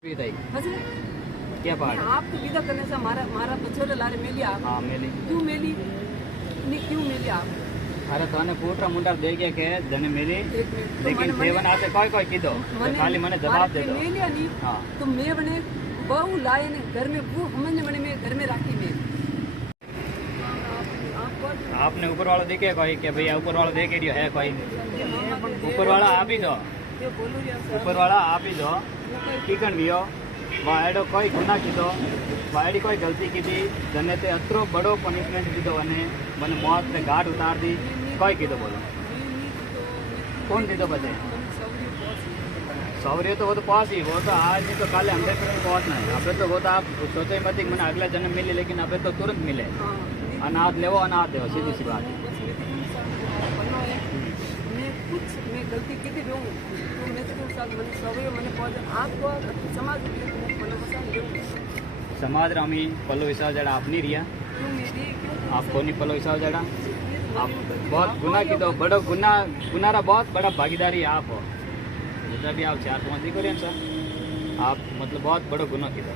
क्या बात है? आपको विदा करने से हमारा बच्चों लारे मेली आप। हाँ मेली। क्यों मेली? नहीं क्यों मेली आप? अरे तोने पूरा मुंडा दे के जने मेली लेकिन सेवन आते कोई कीधो खाली मने जवाब दे दो। मेली नहीं। हाँ तो मैं बने बहु लाए ने घर में वो हमने बने में घर में राखी में। आपने ऊपर वाला देखे कोई कि भैया ऊपर वाला देखे रियो है कोई ऊपर वाला आप ही दो ऊपर वाला आप ही दो कीकण भी हो वाड़ो कोई गुना कीधो वाड़ी कोई गलती की थी जने ते अतरो बड़ो पनिशमेंट दीधो वने मने मौत से घाट उतार दी कोई कीधो बोलो कौन दीधो बचे सौर्य तो वो तो पास ही वो तो आज नहीं तो काले 100% पहुंचना है अबे तो वो तो आप सोचे मत कि मैंने अगला जन्म मिले लेकिन अबे तो तुरंत मिले अनाथ लेवो अनाथ देवो सीधी सी बात मैं गलती की थी तो मैं तो साल मैंने सौर्य मैंने पहुंच आपको समाज समाज रामी पल्लो विशाल जड़ा आप नहीं रिया आपको नहीं पल्लो विशाल जड़ा आप बहुत गुना की दो बड़ो गुनारा बहुत बड़ा भागीदारी आप हो जितना भी आप 4-5 नहीं करें सर आप मतलब बहुत बड़ो गुना की दो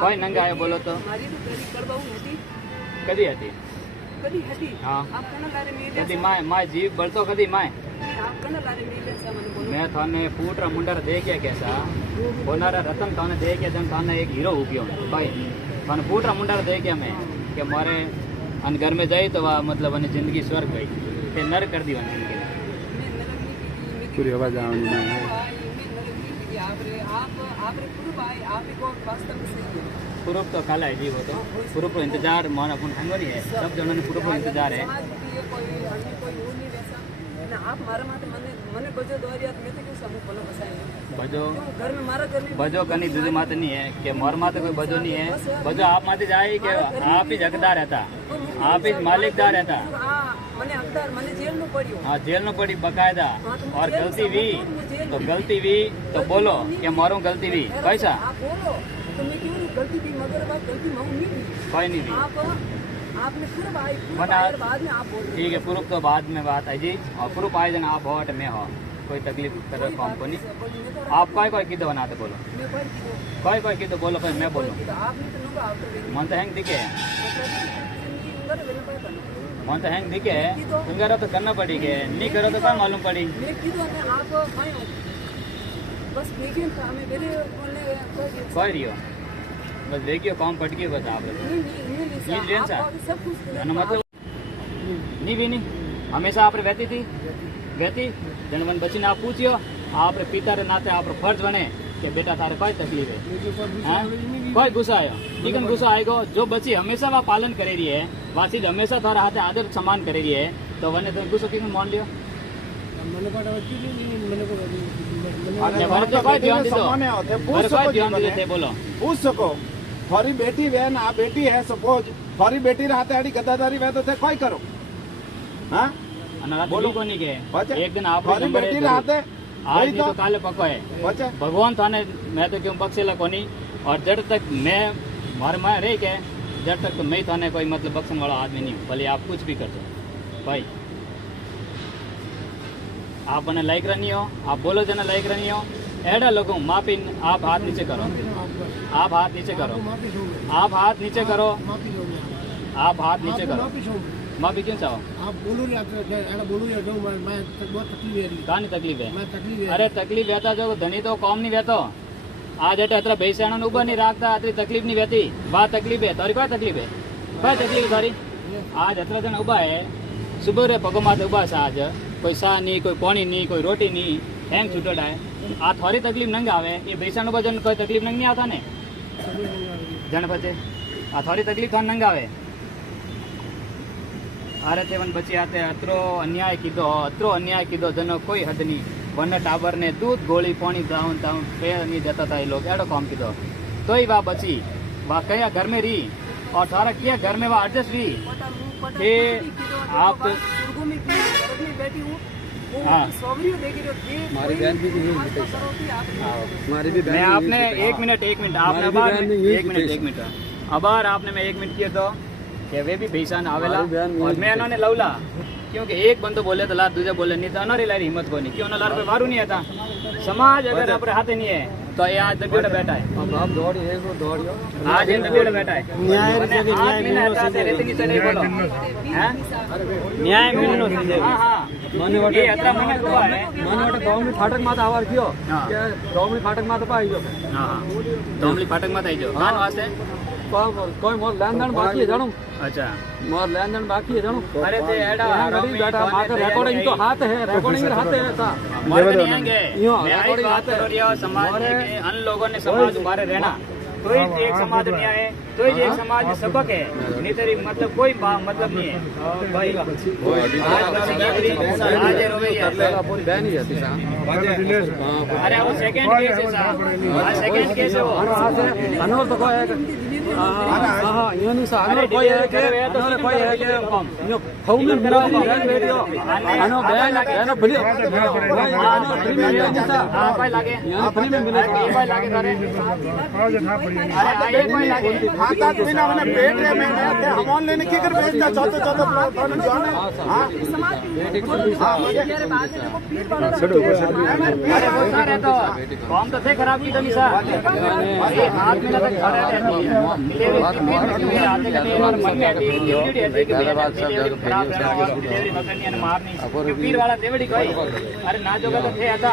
कोई नंगा आयो बोलो तो कदी हती हाँ कदी माय जीव बढ़तो कदी माय मैं थाने पूरा मुंडर दे के कैसा होनारा रतन थाने दे के जन थाने एक हीरो उगियो भाई थाने पूरा मुंडर दे के मैं कि मारे अन घर में जाई तो वह मतलब अने जिंदगी स्वर्ग गई ते नर कर दी वन जिंदगी पूरी आवाज आवनी है पूर्व तो काला है जी वो तो पूर्व को इंतजार मान अपन हंगरी है सब जनों ने पूर्व को इंतजार है आप मारा माते मने बजो दो यार मैं तो क्यों समूह बोलो बसाए बजो घर में मारा घर में बजो कनी दूसरे माते नहीं है कि मोर माते कोई बजो नहीं है बजो आप माते जाए कि आप ही जगदार रहता आप ही मालिकदार रहता मने हकदार मने जेल में पड़ियो हाँ जेल में पड़ी बकायदा और गलती भी तो बोलो कि मारो गलती भी कैसा आप बोलो तो मैं क्यों गलती भी मगर बात गलती मैं नहीं भी कोई नहीं भी आपने पूरा बाद में आप बोल ठीक है पूर्व तो बाद में बात है जी और पूर्व आए जन आप हो मैं हो कोई तकलीफ कर कंपनी आप कोई की तो बनाते बोलो कोई की तो बोलो कोई मैं बोलो मन तो हैंग दिखे मन तो हैंग दिखे तुम करो तो करना पड़ेगा नहीं करो तो क्या मालूम पड़ी कोई रियो बस देखियो काम पट गई बस आप मतलब नहीं भी नहीं हमेशा आप वहती थी जनवन बची ने आप पूछियो आप पिता रे नाते आप फर्ज बने कि बेटा थारे कोई तकलीफ है कोई गुस्सा आयो लेकिन गुस्सा आएगो जो बची हमेशा वह पालन करे रही है वासी हमेशा थारा हाथे आदर सम्मान करे रही है तो वने तो गुस्सा क्यों मान लियो बोलो पूछ सको थारी बेटी वे ना बेटी है सपोज थारी बेटी रहते आड़ी गद्दादारी वे तो थे कोई करो हाँ बोलो को नहीं के एक दिन आप थारी बेटी रहते आज तो काले पको है भगवान थाने मैं तो क्यों बख्शेला कोनी और जब तक मैं मार मार रही के जब तक तो मैं थाने कोई मतलब बख्शन वाला आदमी नहीं हूँ भले आप कुछ भी कर दो भाई आप मैंने लाइक रही हो आप बोलो जना लाइक रही हो एडा लोगों माफी आप हाथ नीचे करो आप हाथ नीचे करो आप हाथ नीचे करो आप हाथ नीचे करो माफी क्यों चाहो आप बोलो बहुत तकलीफ है अरे तकलीफ रहता जो धनी तो कौम नहीं रहता आज एट बेसाणा उबा नहीं राखता अतरी तकलीफ नहीं रहती बात तकलीफ है तारी कोई तकलीफ है तारी आज अतरा जन उबा है सुबह रे पगो माथे उबा है आज कोई सा नहीं कोई पानी नहीं कोई रोटी नहीं हैंग छूटड़ है आ थोड़ी तकलीफ नंग आवे ये बेसाणु बजन कोई तकलीफ नंग नहीं आता ने जन बचे आ थोड़ी तकलीफ थाने नंग आवे अरे तेवन बची आते अतरो अन्याय कीधो जनो कोई हद नहीं वन टाबर ने दूध गोली पानी दाउन दाउन पे नहीं देता था ये लोग एडो काम कीधो तो ही वह बची वह कया घर में रही और सारा किया घर में वह एडजस्ट रही आप हाँ हमारी बहन भी मैं आपने एक मिनट आपने एक मिनट अबार आपने मैं 1 मिनट किया तो कि वे भी भीषण आवेला और मैं इन्होंने लवला क्योंकि एक बंदो बोले तो लार दूसरे बोले नहीं तो अनारी लारी हिम्मत को नहीं क्यों ना लार पे वारू नहीं आता समाज अगर अपने हाथे नहीं है तो ये आज दबियोड़े बैठा है बाप दौड़ी एक दौड़ियो आज ये दबियोड़े बैठा है न्याय અને હાથ મિલા હતા તે રેતીની સડે બોલો હે न्याय मिलनो છે હા હા મને એ અતરા મને ઉભા હે મને વટે ગૌમની ફાટક માં આવાર કયો હા. કે ગૌમની ફાટક માં તો પાઈ ગયો હા હા ધોમલી ફાટક માં થઈ જો કાન વાસ્તે કોઈ મોર લેનદેન બાકી है જાણું અચ્છા मोर लेनदेन बाकी है जानो अरे ते एडा घड़ी बैठा मार रिकॉर्डिंग तो हाथ है रिकॉर्डिंग हाथ है सा मारे नहीं आएंगे यो, मैं आई recording बात आते हैं। कर रही हूँ समाज के अन लोगों ने समाज बारे रहना तो ही एक समाज नहीं आए तो ही एक समाज सबक है नहीं तेरी मतलब कोई मतलब नहीं है भाई आज रोवे पूरी बहन ही रहती सा अरे वो सेकंड केस है साहब सेकंड केस है वो अनवर तो कोई है हां यो नहीं सा अनवर कोई है के अनवर कोई है के यो फौ में मेरा बहन बेटियो अनो बहन बहन भली अनो प्रीमियम नहीं सा हां भाई लागे यो प्रीमियम मिले भाई लागे करे अरे आए कोई लागे हाथ बिना मैंने पेट रे में हमन लेने की कर भेजता चौथे चौथे प्लॉट कौन जो है हां अरे वो सारे तो कौन तो थे खराब की तो नहीं सा ये हाथ में लगा खड़ा रहती है डिलीवरी आते के और मन में आती है डिलीवरी है कि डिलीवरी खराब है डिलीवरी पकड़नी है मारनी पीर वाला देवड़ी कोई अरे ना जोगा तो थे आता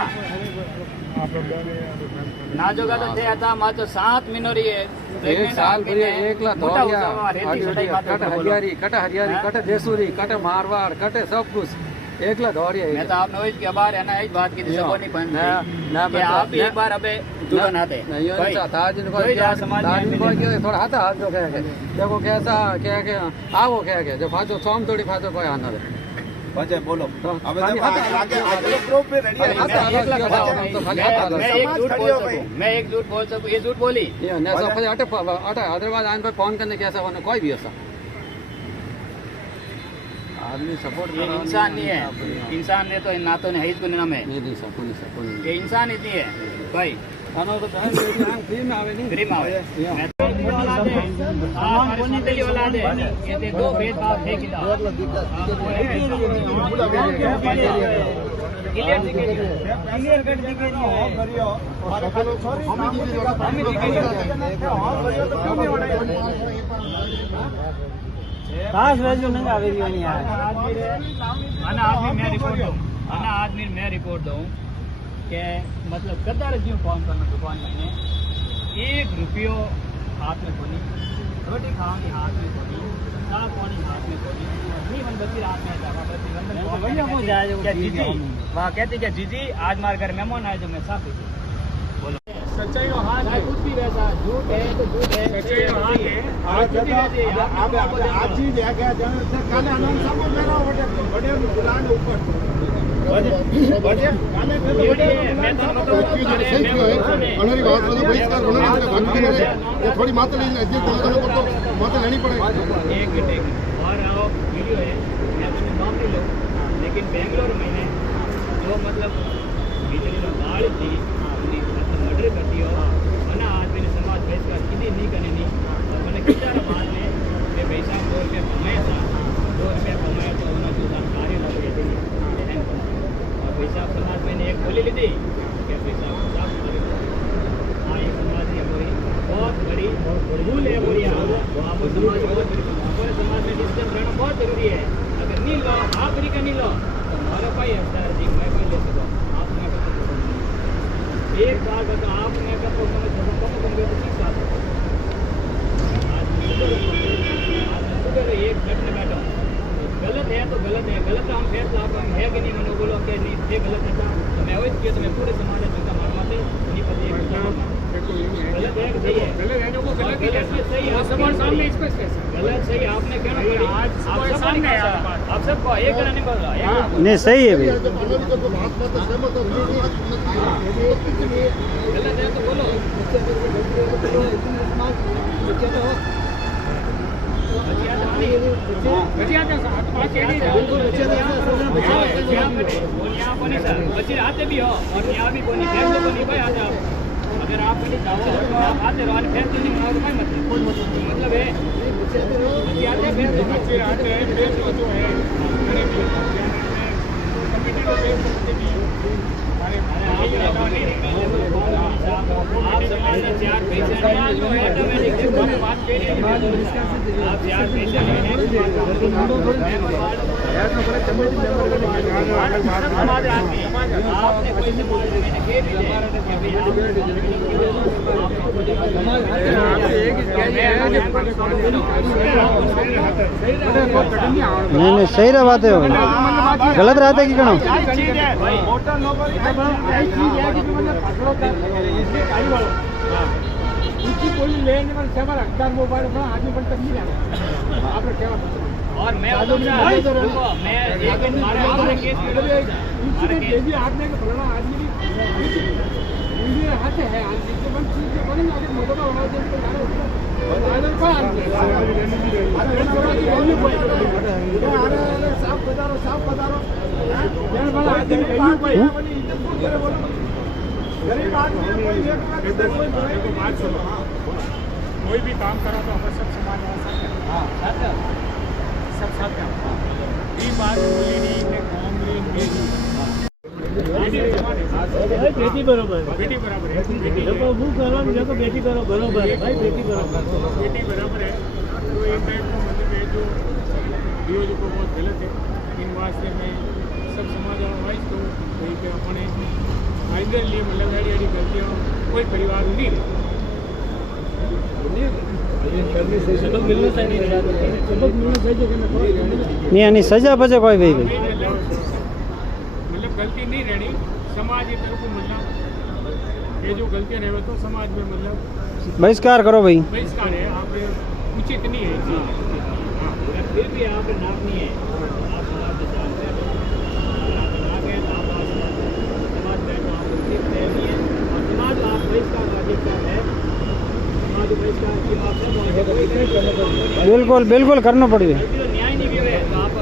ना जोगा तो थे आता मा तो 7 मिनोरी है एक साल पूरे एकला धोरिया कट हरियारी कट देसूरी कट मारवाड़ कट सब कुछ एकला धोरिया मैं तो आपने वही के बार है ना एक बात की थी सबको नहीं पहन ना कि आप भी एक बार अबे जुड़न आते यो ताज को थोड़ा हाथ हाथ जो कह के देखो कैसा क्या के आओ कह के जो फाचो सोम थोड़ी फाचो कोई आना रे वजह बोलो अबे खाली तो हाथ आगे आगे प्रूफ पे रेडी है मैं एक झूठ बोल सकूं ये झूठ बोली ये ने सब अटे अदरवाइज आन पे फोन करने कैसा होने कोई भी ऐसा आदमी सपोर्ट ये इंसान नहीं है इंसान है तो ना तो नहीं को नाम है नहीं सपोर्ट ये इंसान इतनी है भाई खाना तो बहन बेटी हम फ्री में आवे नहीं फ्री में आवे मैं तो बोलने के लिए वाला दे ये ते दो भेदभाव है कि क्लियर दिखे क्लियर कट दिखे करियो और सॉरी हम दिखे तो क्यों नहीं उड़ाई खास वैल्यू नहीं आवे नहीं यार आदमी मैं रिपोर्ट दूं कि मतलब कदार जीव फोन करना दुकान में एक रुपयो हाथ में कोनी रोटी खाओगी हाथ में कोनी साफ पानी हाथ में कोनी जीवन बत्ती हाथ में जीजी वहाँ कहती क्या जीजी आज मार कर मेहमान आए जो मैं साफ बोलो सच्चाई का हाथ है कुछ भी वैसा झूठ है तो झूठ है सच्चाई का हाथ है आज चीज है क्या काले अनाम सब मेरा बड़े बुलाने ऊपर थोड़ी मात्रा लेनी पड़ेगी एक मिनट और वीडियो है मैं तुम्हें मामले लो लेकिन बेंगलोर में जो मतलब बिजली गाड़ी थी मर्डर करती हो मना आदमी ने समाज भेज कर किसी नहीं करने नहीं और मैंने कितना बाद में मैं पैसा 2 रुपये कमाया था 2 रुपये कमाया तो उन्होंने जो जानकारी लग रही थी और पैसा समाज मैंने एक गोली ली थी क्या पैसा हाँ ये समाज की हमारी बहुत बड़ी भूल है बोलिए आप समाज बहुत हमारे समाज में डिस्टर्ब रहना बहुत जरूरी है अगर नहीं लो आप तरीका नहीं लो तो हमारा भाई है जी मैं ले सकूँ आप मैं एक साल का आप मैं कम तो 6 साल आज एक मिनट में बैठो गलत है तो गलत है गलत हम फैसला आप है कि नहीं मैंने बोलो कि नहीं ये गलत है तो मैं वही किया तो मैं पूरे समाज में जूता मारवा थे नहीं पता गलत है सही है गलत सही है सामने गलत सही आपने क्या आज आप सामने आप सबको एक जना नहीं बोल रहा नहीं सही है भैया गलत है तो बोलो बच्चे आते भी हो और यहाँ भी कोई फैसले को नहीं भाई आते आप अगर आप नहीं चाहो तो आप आते रहो फैसले नहीं बनाओ तो भाई मतलब है बच्चे आते हैं बच्चे आते हैं फैसला जो है आप समाज में 4 पैसे ऑटोमेटिक आप 4 पैसे समाज आदमी आपने कोई से बोल मैंने कह भी नहीं सही रहा बात है, गलत रहता है कि कहो और मैं एक केस कोई भी काम करा तो हम सब समाज सब साथ में ये बात बोली नहीं ने काम बेटी बराबर है, बेटी बराबर है, देखो वो करो देखो बेटी करो बराबर है भाई, बेटी बराबर है। तो एक टाइप का मतलब है जो वीडियो को बहुत गलत है, इन वास्ते में सब समाज वाइज तो कोई के अपने आइंदे लिए मतलब ऐसी गलतियाँ कोई परिवार नहीं नहीं सजा बचे कोई भी मतलब गलती नहीं रहनी समाज की तरफ मतलब ये जो गलतियाँ रहे तो समाज में मतलब बहिष्कार करो भाई। बहिष्कार है, आप उचित नहीं है। फिर भी आप नाम नहीं है, आप समाज के साथ हैं, आगे आप समाज में आप उचित नहीं है और समाज आप बहिष्कार वाजिब है, समाज बहिष्कार की आप सब बिल्कुल बिल्कुल करना पड़ेगा। न्याय नहीं भी है तो आप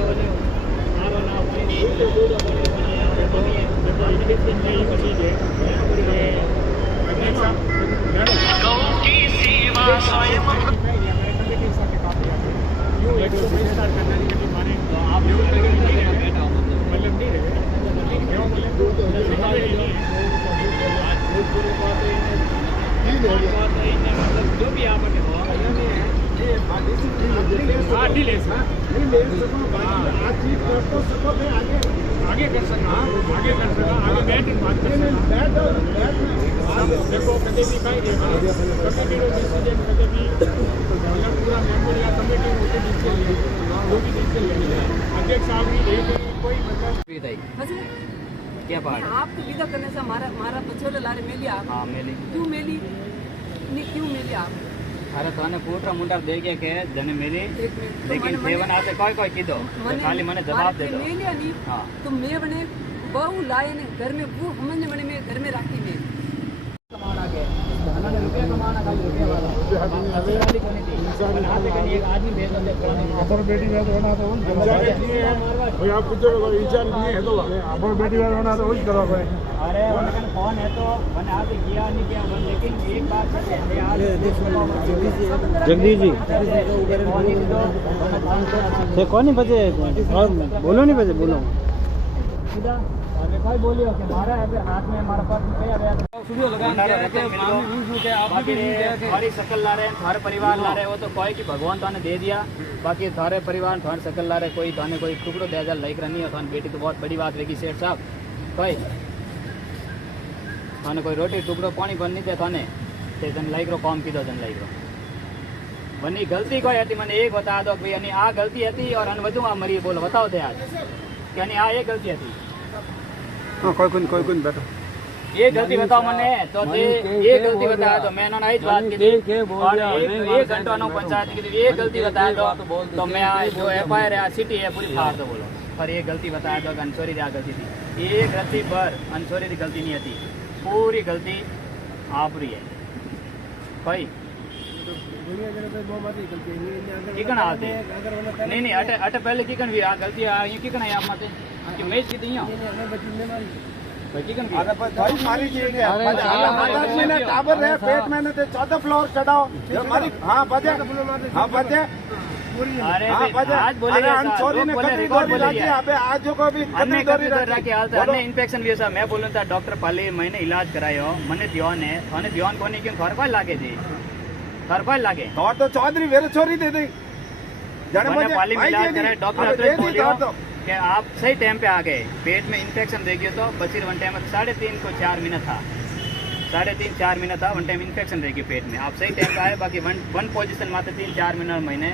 जो भी आप आगे कर सका आगे बैठ बात कर सका। देखो कभी भी कहीं कभी भी डिसीजन कभी भी मतलब पूरा मेंबर या कमेटी होते डिसीजन जो भी डिसीजन लेने अध्यक्ष साहब भी कोई मतलब क्या बात आपको विदा करने से हमारा पछोड़े लारे मेली आप हाँ मेली क्यों मेली आप अरे तोने पूरा मुंडा दे के जने मेरी एक मिनट लेकिन सेवन आते कोई कीधो खाली मैंने जवाब दे दो। मेलिया नहीं हाँ तो मैं बने बहु लाए ने घर में वो हमने बने में घर में राखी में कमाना के रुपया कमाना खाली रुपया वाला अभी वाली कोनी थी बनाते कहीं एक आदमी भेज दे अपर बेटी में तो होना तो भाई आप कुछ विचार नहीं है तो अपर बेटी में होना तो वही करो भाई। अरे उनका फोन है तो मैंने आज किया नहीं किया लेकिन एक बात सच है यार जगदीश जी से कौन नहीं बचे और बोलो नहीं बचे बोलो कोई बोलियो कि हमारा हाथ में हमारा पर्स पे गया हमारी शकल ला रहे हैं थारे परिवार ला रहे हो तो कोई की भगवान थाने दे दिया बाकी थारे परिवार थाने शकल ला रहे कोई थाने कोई टुकड़ो दे जा लाइक रही है थाने बेटी तो बहुत बड़ी बात रहेगी सेठ साहब कोई थाने कोई रोटी टुकड़ो पानी बन नहीं दे थाने जन लाइक रो कॉम की दो जन लाइक रो बनी गलती कोई थी मैंने एक बता दो भाई यानी आ गलती थी और अनवधु आ मरी बोलो बताओ थे आज यानी आ एक गलती थी कोई बैठो ये गलती बताओ मैंने तो ये गलती बताया तो मैंने ना इस बात की थी और एक घंटा नो पंचायत की थी ये गलती बताया तो मैं जो FIR है सिटी है पूरी फाड़ दो बोलो पर ये गलती बताया तो अंशोरी की गलती थी ये गलती पर अंशोरी की गलती नहीं थी पूरी गलती आप रही है भाई किकन आते नहीं अट पहले किकन भी आ गलती ये किकन है आप मत कि मैं की दी भाई किकन की मारी टावर रहे पेट में 14 फ्लोर चढ़ाओ हमारी हाँ बजे अरे हाँ, भाई, बजा। आज बोले अरे हम छोरी ने कतरी दोरी राखी, अबे आज जो को भी अन्य कतरी दोरी राखी राखी हालत बोलो। अन्य इन्फेक्शन भी मैं बोलूं था डॉक्टर पाली मैंने इलाज करायो मने ध्यान है थाने ध्यान कोनी क्यों घर कोई लागे जी घर कोई लागे और तो चौधरी वेरे छोरी दे दे जाने मैंने मुझे पाली में भाई इलाज दे दी। कराया डॉक्टर अबे अतरे दे दी बोलियो तो। कि आप सही टाइम पे आ गए पेट में इन्फेक्शन देख गया तो बची वन टाइम 3.5 को 4 महीना था 3.5-4 महीना था वन टाइम इन्फेक्शन रहेगी पेट में आप सही टाइम पे आए बाकी वन पोजीशन मात्र 3-4 महीने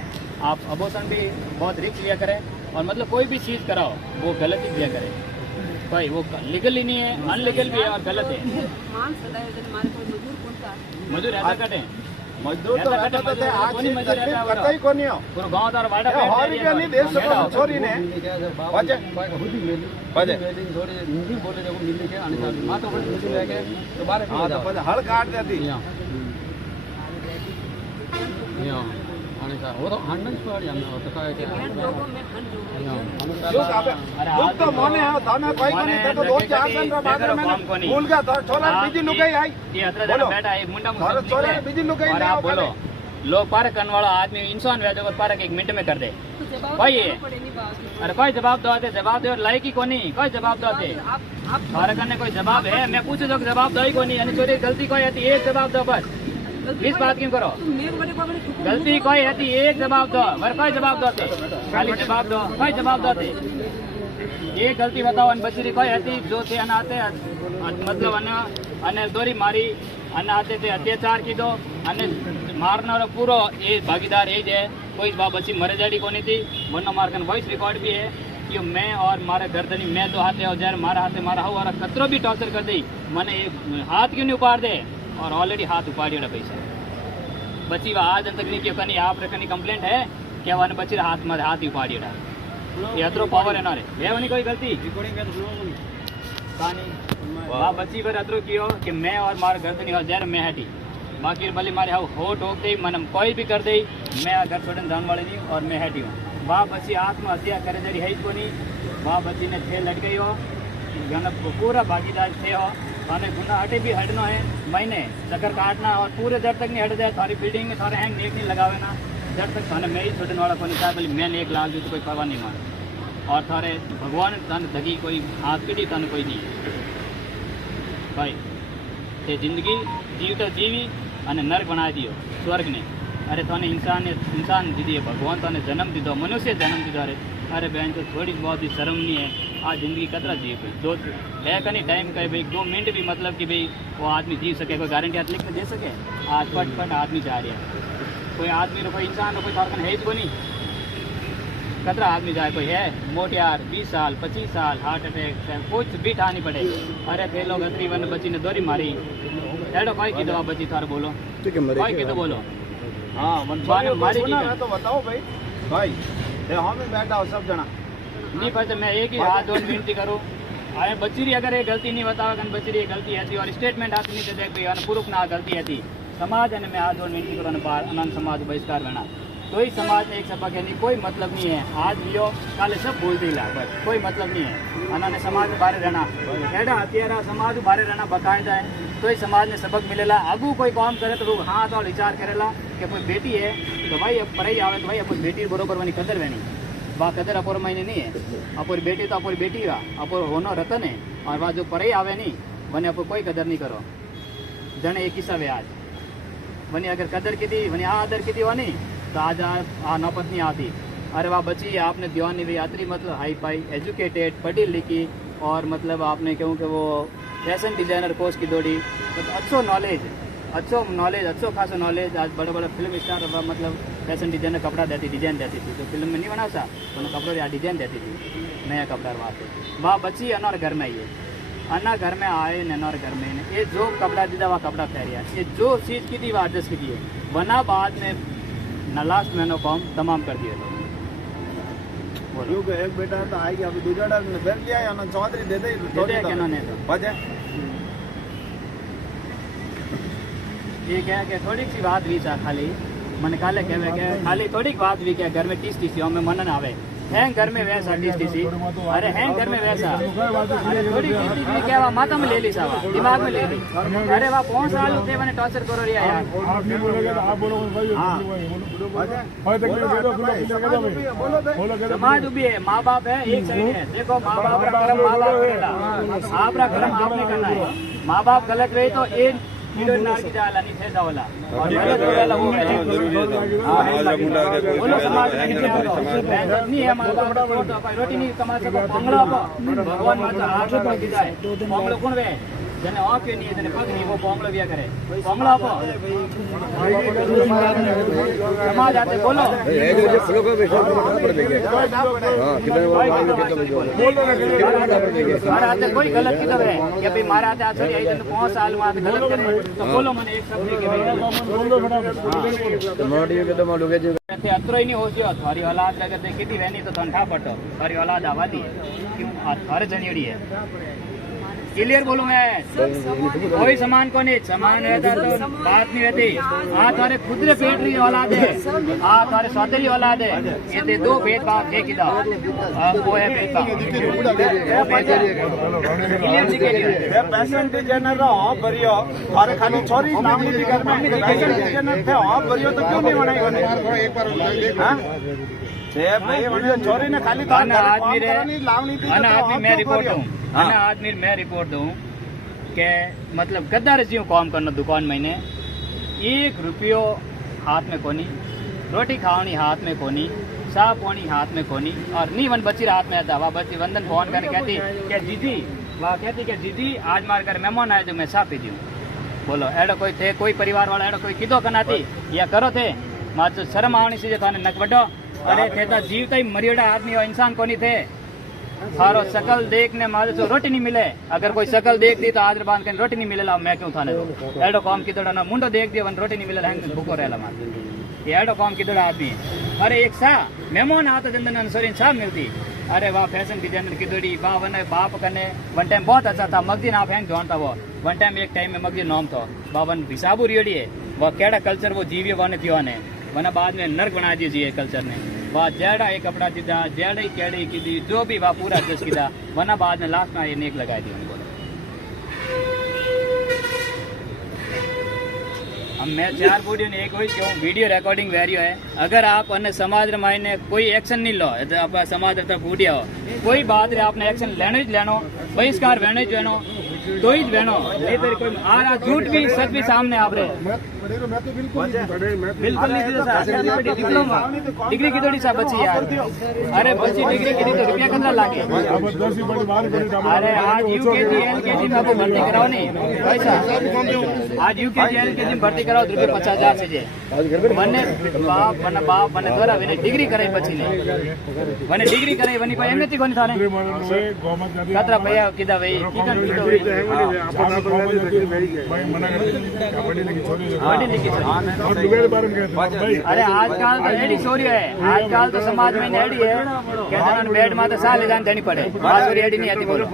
आप अबॉर्शन भी बहुत रिस्क लिया करें और मतलब कोई भी चीज़ कराओ वो गलत ही किया करें भाई वो लीगल ही नहीं है अनलीगल भी है और गलत है मान सदाए दिन हमारे कोई मजदूर कौन था मजदूर ऐसा कटे मजदूर तो रहता तो थे आज कोनी मजदूर तकलीफ रहता करता ही कोनी हो पूरा गांव तार वाड़ा ए, और रुपया नहीं दे सको छोरी ने बजे बजे हिंदी बोले देखो मिलने के आने का माँ तो बड़ी हिंदी लेके तो बारे हाँ तो बजे हड़ काट देती आने का वो तो हंडन स्क्वाड हमने वो तो कहा कि लोगों में हन जो लोग अबे लोग तो मोने है थाने कोई कोनी तो रोज आसन रा बादर में भूल गया था छोरा बीजी लुगाई आई ये अतरा जना बैठा है मुंडा थारे छोरा ने बीजी लुगाई और नहीं आप बोलो लोग पार्क करने वाला आदमी इंसान वैसे को पार्क 1 मिनट में कर दे कोई है पड़े नहीं बात अरे कोई जवाब दो और लायक ही कोनी कोई जवाब दो आप पार्क करने कोई जवाब है मैं पूछू तो जवाब दो ही कोनी यानी चोरी गलती कोई है एक जवाब दो बस इस बात क्यों करो मेरे बड़े बड़े गलती कोई है एक जवाब दो वर कोई जवाब दो खाली जवाब दो कोई जवाब दो ये गलती बताओ अन बचरी कोई है जो थे अनाते मतलब अने दोरी मारी अनाते थे अत्याचार की दो अने मारना पूरो ये भागीदार एज है कोई बा बच्ची मरे जाड़ी कोनी थी वरना मारकन वॉइस रिकॉर्ड भी है कि मैं और मारे गर्दनी मैं तो हाथे और जर मारा हाथे मारा हो और कतरो भी टॉर्चर कर दी मैंने हाथ क्यों नहीं उपाड़ दे और ऑलरेडी हाथ उपाड़ी पैसा बची वह आज तक नहीं क्यों कनी आप रखनी कंप्लेंट है क्या वन बची हाथ में हाथ ही उपाड़ी ये अतरो पावर है ना रे ये वनी कोई गलती कहानी वहाँ बची पर अतरो कियो कि मैं और मार गर्दनी हो जर मैं हटी बाकी भले मारे हाउ हो ठोक दे मन कोई भी कर दे मैं घर छोड़ने जाने वाली नहीं और मैं हटी हूँ वहाँ बची आत्महत्या करे जरी है को नहीं वहाँ बची ने थे लट गई हो पूरा भागीदार थे हो थाने गुना हटे भी हटना है महीने चक्कर काटना और पूरे जब तक नहीं हट जाए थारी बिल्डिंग में थारे हैंग नेक नहीं लगावे ना जब तक थाने मैं ही छोड़ने वाला कोई था बोली मैंने 1 लाख दी तो कोई परवाह नहीं माने और थारे भगवान थाने धगी कोई हाथ पीटी थाने कोई नहीं भाई ये जिंदगी जीव तो जीवी અને નર્ક બનાવી दियो स्वर्ग ने अरे तने इंसान दीदी है भगवान तने जन्म दीदो मनुष्य जन्म दीदो अरे बहन तो थोड़ी बहुत ही शर्म नहीं है आ जिंदगी कतरा जी कोई दो है कहीं टाइम कहे भाई 2 मिनट भी मतलब कि भाई वो आदमी जी सके कोई गारंटी हाथ लिख के दे सके आज फट आदमी जा रहा है कोई आदमी कोई इंसान कोई तारकन है को नहीं कतरा आदमी जाए कोई है मोटियार 20 साल 25 साल हार्ट अटैक कुछ भी ठा नहीं पड़े अरे थे लोग अतरी वन बची ने दोरी मारी हेडो कोई की दवा बची थार बोलो कोई की तो बोलो हाँ बाने मारी की है तो बताओ भाई भाई ये हम ही बैठा हो सब जना नहीं पता मैं एक ही हाथ जोड़ विनती करूँ अरे बच्ची अगर ये गलती नहीं बतावे बच्ची ये गलती है और स्टेटमेंट हाथ नहीं दे दे पुरुष ना गलती है समाज ने मैं हाथ जोड़ विनती करूँ अनंत समाज बहिष्कार बना तो ही समाज में एक सबक है नहीं कोई मतलब नहीं है आज लियो काले सब बोलते ही ला बस कोई मतलब नहीं है अनाने समाज में बाहर रहना एडा हथियारा समाज बाहर रहना बकायदा है तो ही समाज में सबक मिलेला आगू कोई काम करे तो लोग हाँ तो विचार करेला कि कोई बेटी है तो भाई अब पढ़ाई आवे तो भाई अपन बेटी बरोबर वनी कदर वेनी वह कदर अपोर महीने नहीं है अपोर बेटी तो अपोर बेटी हुआ अपोर होनो रतन है और वह जो पढ़ाई आवे नहीं वने अपोर कोई कदर नहीं करो जने एक किस्सा वे आज वनी अगर कदर की थी वनी आदर की थी वनी तो आज नौबत नहीं आती अरे वाह बची आपने ध्यान नहीं दी यात्री मतलब हाई फाई एजुकेटेड पढ़ी लिखी और मतलब आपने क्यों कि वो फैशन डिजाइनर कोर्स की दौड़ी तो अच्छो नॉलेज अच्छो खासा नॉलेज आज बड़े बड़े फिल्म स्टार मतलब फैशन डिजाइनर कपड़ा देती डिजाइन देती थी तो फिल्म में नहीं बना सा तो कपड़ों या डिजाइन देती थी नया कपड़ा वहाँ पे वहाँ बची अनार घर में ही है अन्ना घर में आए ननौर घर में ये जो कपड़ा दीदा वह कपड़ा पहरिया ये जो चीज़ की थी वह एडजस्ट की थी वरना बाद में न लास्ट महीनों काम तमाम कर दिए क्योंकि एक बेटा तो आएगी अभी दूसरा ने बेच दिया या चौधरी दे दे बजे ये क्या कि थोड़ी सी बात हुई था खाली मन काले कहे खाली थोड़ी बात हुई क्या घर में टीस में मनन आवे हैं घर में वैसा टीसी अरे हैं घर में वैसा अरे थोड़ी टीसी क्या हुआ माथा में ले ली सावा दिमाग में ले ली अरे वाह 5 साल होते मैंने टॉर्चर करो रिया यार आप नहीं बोलोगे तो आप बोलोगे भाई तकलीफ दे दो बोलो समाज भी है माँ बाप है एक साइड है देखो माँ बाप का कर्म माँ बाप करेगा आपका कर्म आपने करना है माँ बाप गलत रहे तो एक किलो नार की जाला नहीं थे जावला और गलत हो गया वो बोलो समाज में नहीं है माँ बाप रोटी नहीं कमा सको पंगड़ो भगवान माता आठ रुपये की जाए पंगड़ो कौन वे जने आप के नहीं जने पग नहीं वो पंगड़ो बिया करे पंगड़ो आपो समाज आते बोलो मारा आते कोई गलत किधर है कि भाई मारा आते आज आई तो 5 साल में आते गलत करे तो बोलो मैंने एक शब्द के भाई अतरो ही नहीं हो गयो थारी औलाद लगते कितनी वहनी तो ठंडा पटो थारी औलाद आवादी क्यों थारे जनियोड़ी है क्लियर बोलूं मैं कोई समान को नहीं समान रहता तो बात नहीं रहती हाँ थारे खुद रे पेट रही औलाद है हाँ थारे सौतेली औलाद है ये ते दो भेदभाव थे किदा वो है भेदभाव पेशेंट जनर भरियो थारे खाली छोरी नामनी जी घर में पेशेंट जनर थे भरियो तो क्यों नहीं बनाई बने छोरी ने खाली आदमी मैं रिपोर्ट दूं के मतलब गद्दार जी काम करना दुकान महीने 1 रुपयो हाथ में कोनी रोटी खावनी हाथ में कोनी साफ पानी हाथ में कोनी और नहीं वन बच्ची हाथ में आता वह बच्ची वंदन फोन करने कहती क्या जीजी वह कहती क्या जीजी आज मार कर मेहमान आए जो मैं साफ पी दूँ बोलो एडो कोई थे कोई परिवार वाला एडो कोई किदो कनाती या करो थे मां तो शर्म आवनी सी थाने नक वडो अरे थे तो जीवता ही मरियोड़ा आदमी और इंसान को नहीं थे थारो शकल देखने मारे तो रोटी नहीं मिले अगर कोई शकल देख दी तो आदर बांध के रोटी नहीं मिले मैं क्यों थाने एडो काम की ना मुंडो देख दिया वन रोटी नहीं मिले भूखो रहला मार ये एडो काम की आदमी अरे एक सा मेहमान आता जंदन सोरी सा मिलती अरे वाह फैशन डिजाइनर की दौड़ी वाह वन बाप कने वन टाइम बहुत अच्छा था मगजी आप हैंग जानता वो वन टाइम एक टाइम में मगजी नाम था बावन हिसाबू रियोड़ी है वह केड़ा कल्चर वो जीवियो वन थी ने वना बाद में नर्क बना दीजिए कल्चर ने वह जेड़ा एक कपड़ा दीदा जेड़ा ही केड़ी की दी जो भी वह पूरा एडजस्ट किया वना बाद में लास्ट में ये नेक लगा दी उनको हम मैं 4 वीडियो ने एक हुई क्यों वीडियो रिकॉर्डिंग वेरियो है अगर आप अन्य समाज मायने कोई एक्शन नहीं लो आपका समाज तरफ वीडियो हो कोई बात रे आपने एक्शन लेनो ही लेनो बहिष्कार वेनो ही वेनो तो ही वेनो नहीं तो कोई आ रहा झूठ भी सच भी सामने आप रहे बिल्कुल नहीं डिप्लोमा डिग्री की थोड़ी सा बच्ची यार अरे बच्ची डिग्री की तो रुपया कितना लागे अरे आज यूकेजी एलकेजी में आपको भर्ती कराओ नहीं पैसा आज यूकेजी एलकेजी में भर्ती कराओ रुपये 50,000 से जे मने बाप मने थोड़ा मैंने डिग्री कराई बच्ची ने मैंने डिग्री कराई वनी पर एमती कोनी थाने कतरा भैया किदा भाई किदन किदो अरे आजकल तो एडी चोरी है आजकल तो समाज में एडी है कहते बेड में तो साल जान देनी पड़े चोरी एडी नहीं आती बोलो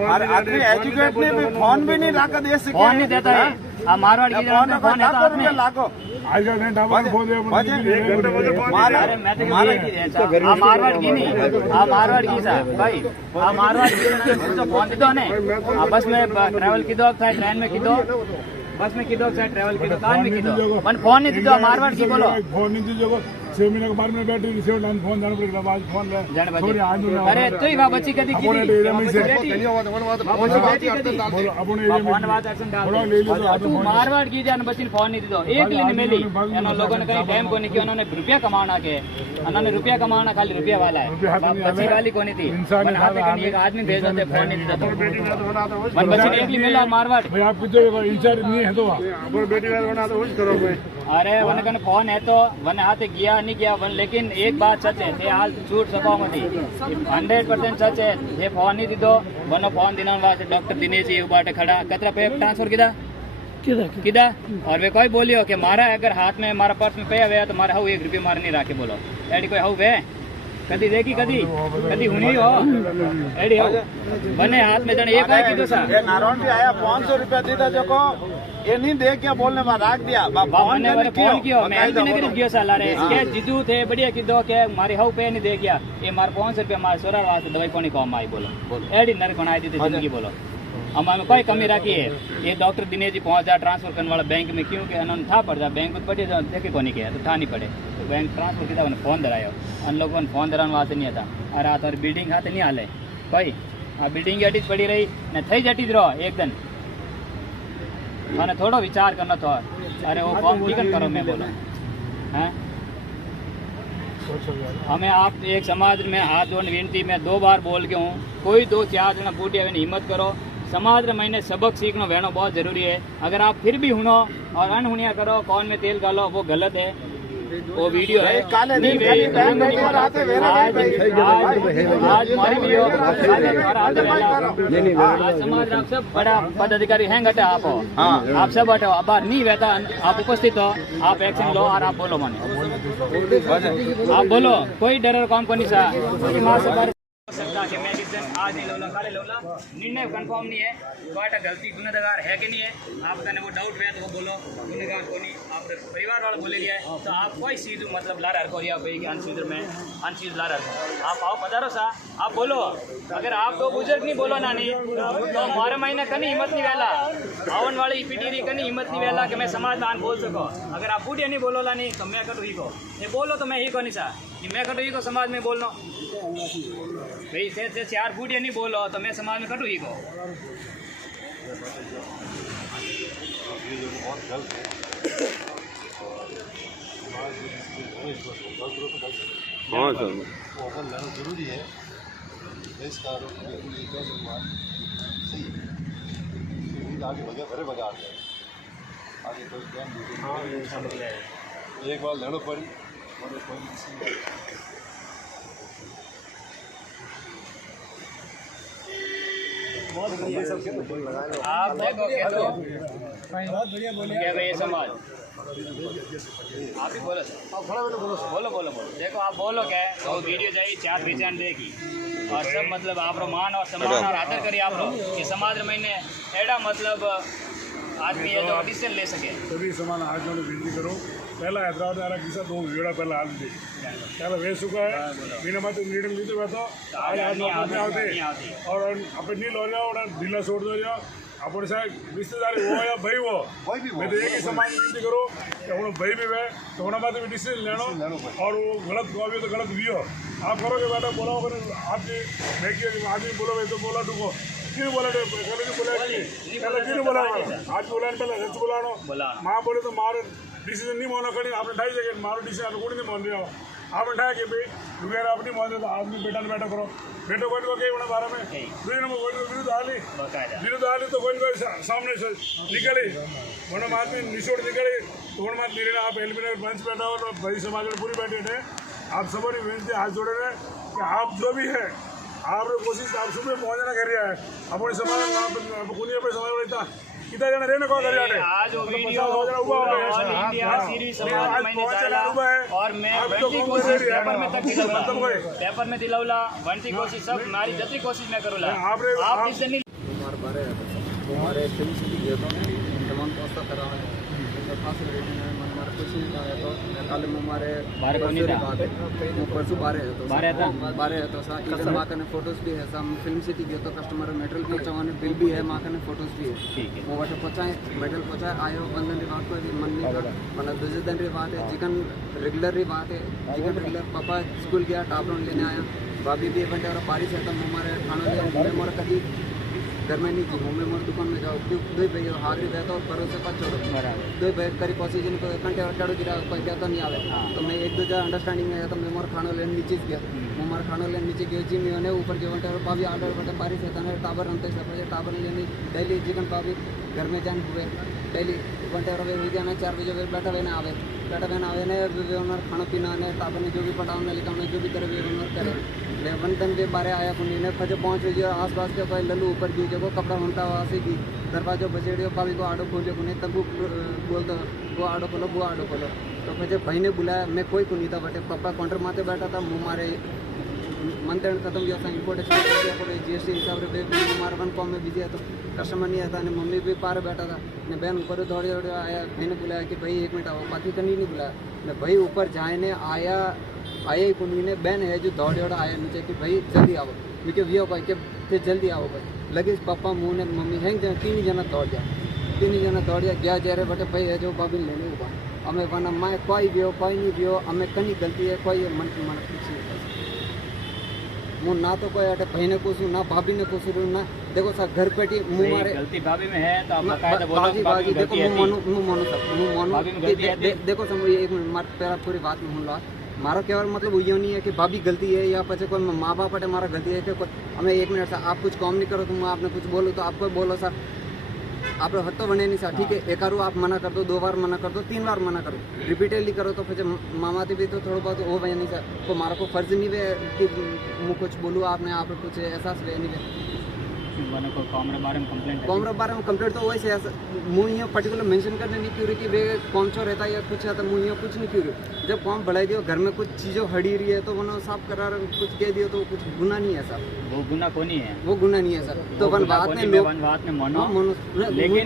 एजुकेट ने भी फोन भी नहीं रखा दे सके फोन नहीं देता है मारवाड़ की फोन है तो आदमी लागो मारवाड़ की नहीं मारवाड़ की सा भाई मारवाड़ की तो फोन दीदो ने बस में ट्रैवल की दो ट्रेन में की दो बस में की दो ट्रैवल की दो कार में की दो मन फोन नहीं दीदो मारवाड़ की बोलो फोन नहीं दीजिए 6 महीने के बाद में बैटरी रिसीव लाइन फोन जाने पड़ेगा बाद फोन ले अरे तो ही बच्ची कदी की तू मारवाड़ की जान बच्ची फोन नहीं दीदो एक दिन मिली लोगों ने कहीं टाइम को नहीं किया उन्होंने रुपया कमाना के उन्होंने रुपया कमाना खाली रुपया वाला है बच्ची वाली को नहीं थी एक आदमी भेज देते फोन नहीं देता बच्ची ने एक मिला मारवाड़ आप इंचार्ज नहीं है तो बेटी बना तो करो अरे वन कन फोन है तो वन हाथ गया नहीं गया वन लेकिन एक बात सच है थे हाल छूट सको मती 100% सच है थे फोन नहीं दीदो वन फोन दिना वास्ते डॉक्टर दिनेश जी बाटे खड़ा कतरा पे ट्रांसफर किदा और वे कोई बोलियो कि मारा अगर हाथ में मारा पर्स में पे हुआ तो मारा हाउ 1 रुपया मार नहीं राखे बोलो एडी कोई हाउ वे कदी देखी कदी हुनी हो एडी हो बने हाथ में जने एक है की तो सा नारायण भी आया 500 रुपया दीदा जो को ये नहीं देख के बोलने में राख दिया મને વરે ફોન કયો મેં એમપી નગર ગયો સાલારે કે જીજુ थे बढ़िया कीधो के मारी हाउ पे नहीं दे गया ये मार 500 रुपया मार सोरा वास्ते दवाई कोनी काम आई बोलो एडी नर बनाई दी थी जिंदगी बोलो हमारे कोई कमी रखी है ये डॉक्टर दिनेश जी पहुंच जा ट्रांसफर करने वाला बैंक में क्यों के अनन था पड़ जा बैंक में पड़े जाओ देखे कोनी के तो था नहीं पड़े तो बैंक ट्रांसफर किया उन्हें फोन धरायो अन लोगों ने फोन धराने वास्ते नहीं आता अरे आ तो बिल्डिंग हाथ नहीं हाले कोई आ बिल्डिंग अटी पड़ी रही ने थई जटी रहो एक दिन मैंने थोड़ा विचार करना था अरे वो फॉर्म टिकट करो मैं बोला हैं हमें आप एक समाज में हाथ जोड़ विनती में 2 बार बोल के हूँ कोई 2-4 जना बूढ़ी आवे हिम्मत करो समाज में मैंने सबक सीखना वेनो बहुत जरूरी है अगर आप फिर भी हुनो और अनहुनिया करो कौन में तेल डालो वो गलत है वो वीडियो है काले दिन खाली बैंक में और आते वेरा आज हमारी वीडियो आज समाज आप सब बड़ा पदाधिकारी हैं घटे आप हो आप सब हटो अब नहीं रहता आप उपस्थित हो आप एक्शन लो और आप बोलो माने आप बोलो कोई डर काम को नहीं सा सकता कि मैं जिस दिन आज नहीं लोला काले लोला निर्णय कंफर्म नहीं है कोई गलती गुनाहगार है कि नहीं है आप बताने वो डाउट है तो वो बोलो गुनाहगार को नहीं आप परिवार वाला बोले गया है तो आप कोई सीधू मतलब ला रहा या भाई अनसीध में अनसीध ला रहा आप आओ पधारो सा आप बोलो अगर आप दो बुजुर्ग नहीं बोलो ना नहीं तो हमारे महीने कहीं हिम्मत नहीं वेला आवन वाली पीटी कहीं हिम्मत नहीं वेला कि मैं समाज में आन बोल सको अगर आप बूढ़े नहीं बोलो ला नहीं तो मैं कटू ही को ये बोलो तो मैं ही को नहीं सा कि मैं कटू ही को समाज में बोलना भाई से 4 बूढ़े नहीं बोलो तो मैं समाज में कटू ही को हाँ सर जरूरी है देश का सही आगे वजह भरे वजह आते हैं आगे कोई ध्यान एक बार लड़ो पड़ी आप देखो क्या तो क्या भाई ये समाज आप ही बोलो बोलो बोलो बोलो देखो आप बोलो क्या है तो वीडियो जाएगी 4 पहचान देगी और सब मतलब आप मान और सम्मान और आदर करिए आप ये समाज में मैंने एडा मतलब आदमी ये जो डिसीजन ले सके सभी समान आज विनती करो पहला हैदराबाद आ रहा किसा 2 वीड़ा पहला हाल दे पहला वे सुखा है बिना मत मीटिंग लीते बैठो आज नहीं आते और अपन नहीं लो जाओ और ढीला छोड़ दो जाओ अपन साहब रिश्तेदार वो या भाई वो मैं तो एक ही समान विनती करो कि हम भाई भी है तो उन्होंने बात भी डिसीजन लेना और वो गलत हुआ भी तो गलत भी हो आप करोगे बेटा बोला आपकी मैं आदमी बोलो तो बोला डूबो क्यों बोला क्यों बोला आज बोला पहले सच बोला माँ बोले तो मार डिसीजन नहीं माना करी आपने 2.5 सेकंड मारो डिसीजन कोई नहीं मान रहे हो आपने ठाया कि भाई वगैरह अपनी मान रहे तो आदमी बेटा ने बैठा करो बेटो कोई को कहीं बारे में विरुद्ध आली तो कोई सामने से निकली वन आदमी निचोड़ निकली तो वन मात मेरे आप एलिमिनेट मंच बैठा हो तो भाई समाज में पूरी बैठे थे आप सबको विनती हाथ जोड़े रहे कि आप जो भी है आप कोशिश आप सुबह पहुंचना कर रहा है अपने समाज कुनिया पर समाज रहता कितना जन रहने को कर रहा है आज वो वीडियो ऑल इंडिया सीरीज समाज में डाला और मैं बनती कोशिश पेपर में तक दिलौला पेपर में दिलौला बनती कोशिश सब हमारी जतनी कोशिश मैं करूँगा आप इससे नहीं हमारे फिल्म सिटी गया था तमाम व्यवस्था करा है हमारे कुछ तो कल हमारे परसों 12 है तो इधर माँ का फोटोज भी है हम फिल्म सिटी गए तो कस्टमर मेटेरियल पहुँचाने बिल भी है माँ का फोटोज भी है वो वाटर पहुँचाए मेटेरियल पहुँचाए आयो 1 दिन बात को मन नहीं कर मतलब 2 दिन बात है चिकन रेगुलर ही बात है चिकन रेगुलर पापा स्कूल गया टापरोन लेने आया भाभी भी 1 घंटे और बारिश है तो हमारे खाना ले मोर कभी घर में नहीं थी मम्मी मोर दुकान में जाओ दो भाई हागरी रहता और परों से 5 छोड़ो 2 भाई करीब पहुँची जिनको 1 घंटे और चढ़ो गिरा कोई कहता नहीं आवे तो मैं 1-2 जगह अंडरस्टैंडिंग में गया तो मैं मोर खाना लेने नीचे गया मैं मोर खाना लेने नीचे गया जी मैंने ऊपर के घंटे और पाभी आर्डर बटे बारिश रहता है टावर अंत सब टावर लेने डेली चिकन पाभी घर में जान हुए डेली घंटे और वे जाना 4 बजे बैठा हुए आवे ने खाना पीना ने टावर ने जो भी पटाने लिखा जो भी करे करे 1 दिन के बारे आया कुनी ने फजे 5 बजे आस पास के कोई लल्लू ऊपर की जगह कपड़ा होता वहाँ से की दरवाजा बजेड़ियो पावी को आडो खोलियो कुनी तब बोलता वो आडो खोलो तो फजे भाई ने बुलाया मैं कोई को नहीं था बटे पापा काउंटर माते बैठा था मुँह मारे मंथ एंड खत्म गया इंपोर्ट एक्सपोर्ट जीएसटी हिसाब से मार वन कॉम में बिजी है तो कस्टमर नहीं आता। मम्मी भी पार बैठा था ने बहन ऊपर दौड़े दौड़े आया, भाई ने बुलाया कि भाई 1 मिनट आओ, बाकी कहीं नहीं बुलाया ने भाई ऊपर जाने आया ही कोई ने बहन है जो दौड़े दौड़ा आया नीचे कि भाई जल्दी आओ क्योंकि वीओ भाई के जल्दी आओ भाई लगे पापा मुँह ने मम्मी हैंग 3 जना दौड़ गया जा रहे बटे भाई है जो बाबी लेने हुआ हमें बना मैं कोई भी हो कोई नहीं भी हो हमें कहीं गलती है कोई मन कुछ नहीं मुँह ना तो कोई अटे भाई ने कोसू ना भाभी ने कोसू ना देखो सर घर पेटी मुँह मारे गलती भाभी में है तो आप बकायदा बोलो बाकी भाभी में देखो गलती है मुँह मानो भाभी में गलती है देखो सर एक मिनट मार पहला पूरी बात में सुन लो मारा केवल मतलब ये नहीं है कि भाभी गलती है या पचे कोई माँ बाप अटे मारा गलती है कि कोई हमें 1 मिनट सर आप कुछ काम नहीं करो तुम आपने कुछ बोलो तो आपको बोलो सर आप हद तो बने नहीं सर ठीक है एक बार आप मना कर दो 2 बार मना कर दो 3 बार मना करो रिपीटेडली करो तो फिर मामा भी तो थोड़ा बहुत वो भैया नहीं सर तो मारा को फर्ज नहीं है कि मुँह कुछ बोलूँ आपने आप कुछ एहसास वे नहीं है कॉमरे बारे में कंप्लेंट तो वैसे मुँह यहाँ पर्टिकुलर मेंशन करने नहीं क्यों रही कि वे कौन सा रहता है या कुछ आता मुँह यहाँ कुछ नहीं क्यों रही जब कौन बढ़ाई दियो घर में कुछ चीज़ों हड़ी रही है तो वो साफ करा कुछ कह दियो तो कुछ गुना नहीं है सर वो गुना को नहीं है वो गुना नहीं है सर तो वन बात में लोग लेकिन